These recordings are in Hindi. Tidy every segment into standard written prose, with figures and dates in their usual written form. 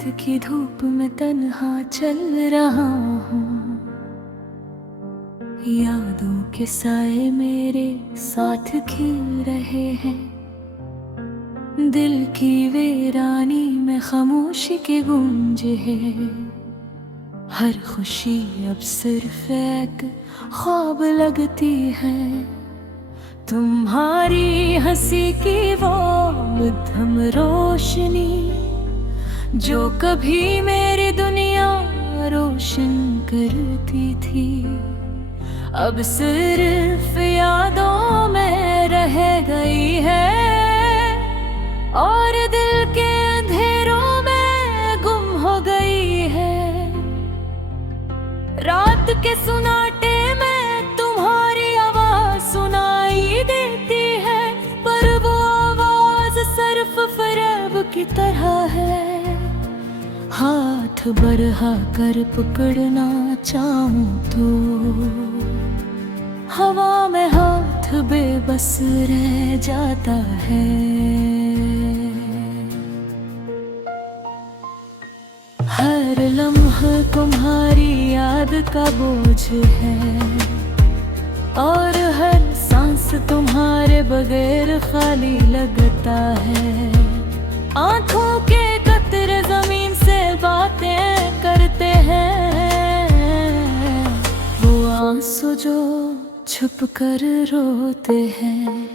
रात की धूप में तन्हा चल रहा हूँ। यादों के साए मेरे साथ खेल रहे हैं। दिल की वीरानी में खामोशी के गूंज है। हर खुशी अब सिर्फ एक ख्वाब लगती है। तुम्हारी हंसी की वो मध्यम रोशनी जो कभी मेरी दुनिया रोशन करती थी, अब सिर्फ यादों में रह गई है और दिल के अंधेरों में गुम हो गई है। रात के सुनाटे में तुम्हारी आवाज सुनाई देती है, पर वो आवाज सिर्फ फरेब की तरह है। हाथ बढ़ा कर पकड़ना चाहूं तो हवा में हाथ बेबस रह जाता है। हर लम्हा तुम्हारी याद का बोझ है और हर सांस तुम्हारे बगैर खाली लगता है। आंखों के कतरे जमीन से बातें करते हैं, वो आंसू जो छुप कर रोते हैं।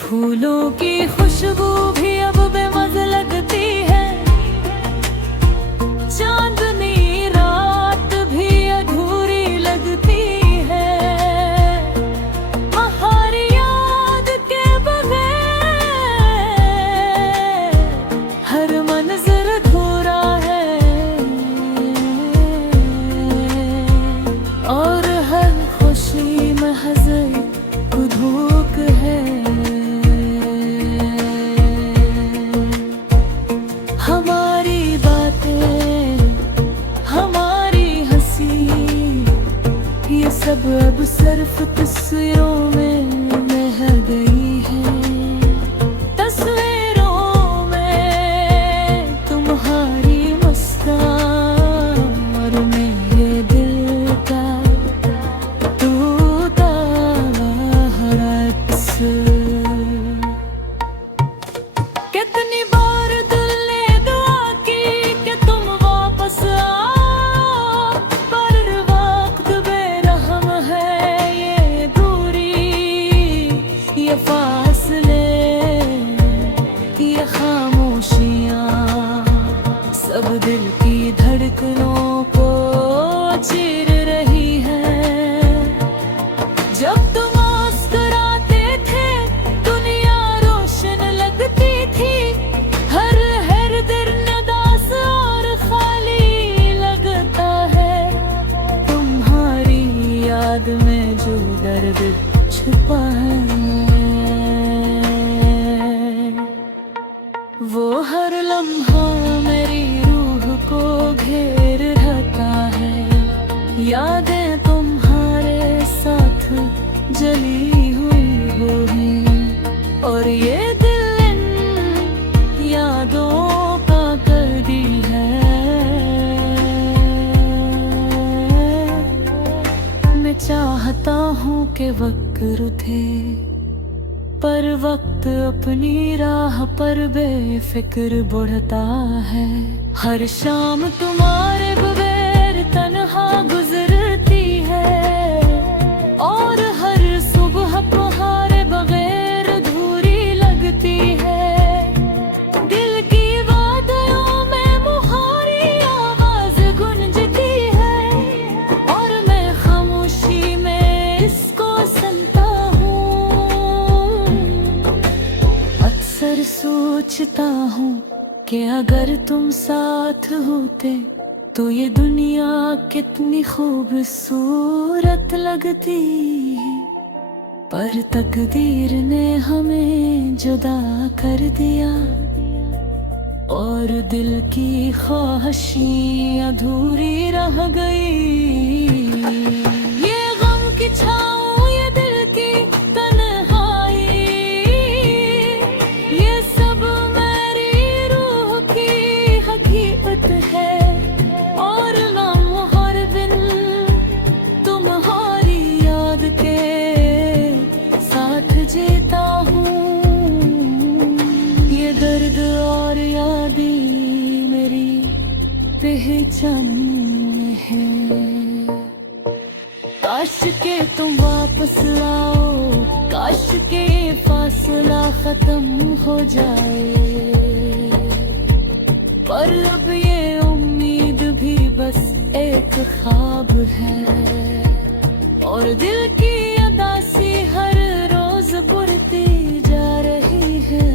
फूलों की खुशबू भी अब बेमज़ा लगती है। चांदनी रात भी अधूरी लगती है। हमारी याद के बगैर हर मंजर अधूरा है और हर खुशी में हज़र को धूक है। हमारी बातें, हमारी हंसी, ये सब अब सिर्फ तस्वीरों में बह गई है। तस्वीरों में तुम्हारी मुस्कान और मेरे दिल का टूटा हुआ अक्स। कितनी बार दिल ने दुआ की कि तुम वापस आओ, पर वक्त बेरहम है। ये दूरी, ये फासले, ये खामोशियाँ सब दिल की धड़कनों को चीर रही है। जब तुम मुस्कुराते थे दुनिया रोशन लगती थी। हर दिल उदास और खाली लगता है। तुम्हारी याद में जो दर्द छुपा है, वो हर लम्हा मेरी रूह को घेर रहता है। यादें तुम्हारे साथ जली हुई होगी और ये दिल इन यादों का कैदी है। मैं चाहता हूँ कि वक्त रुके, पर वक्त अपनी राह पर बेफिक्र बढ़ता है। हर शाम तुम्हारे बगैर तन्हा गुजरती है और हर सुबह तुम्हारे बगैर अधूरी लगती है। दिल की वादियों में तुम्हारी आवाज गूंजती है और मैं खामोशी में इसको सुनता हूँ। अक्सर सोचता हूँ कि अगर तुम साथ होते तो ये दुनिया कितनी खूबसूरत लगती, पर तकदीर ने हमें जुदा कर दिया और दिल की ख्वाहिशें अधूरी रह गई। ये गम की छाँव, ये दिल की तन्हाई, ये सब मेरी रूह की हकीकत चन्न है। काश के तुम वापस लाओ, काश के फासला खत्म हो जाए, पर अब ये उम्मीद भी बस एक ख्वाब है। और दिल की अदासी हर रोज बुरती जा रही है।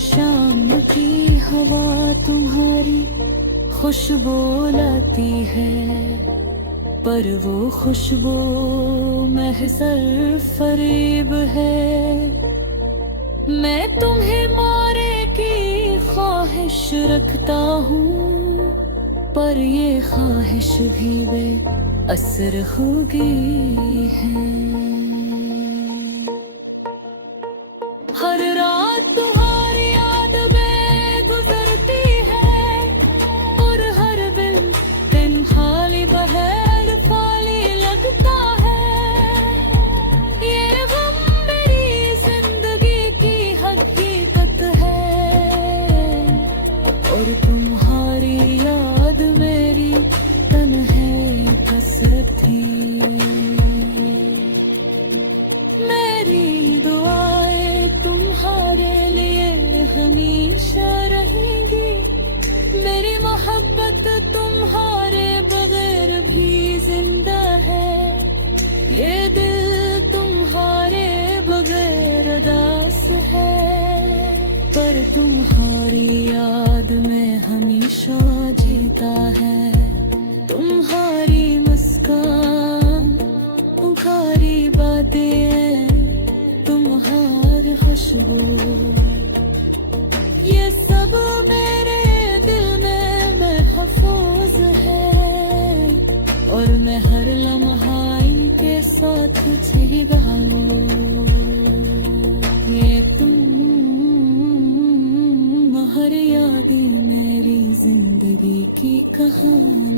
शाम की हवा तुम्हारी खुशबू लाती है, पर वो खुशबू महज़र फरेब है। मैं तुम्हें मारे की ख्वाहिश रखता हूँ, पर ये ख्वाहिश भी बेअसर हो गई है। हर रात तुम्हारी याद में गुजरती है, और हर दिन खाली बहर खाली लगता है। ये गम मेरी जिंदगी की हकीकत है, और तुम्हारी याद मेरी तन्हाई कसरती। मेरी दुआएं तुम्हारे लिए हमेशा रहेंगी, मेरी मोहब्बत तुम्हारे बगैर भी जिंदा है। ये दिल तुम्हारे बगैर उदास है, पर तुम्हारी याद में हमेशा जीता है। तुम्हारी मुस्कान, तुम्हारी बातें, तुम्हारी खुशबू, ये सब मेरे दिल में महफूज है। और मैं हर लम्हा इनके साथ जी गालूं। ये तुम हर यादें मेरी जिंदगी की कहानी।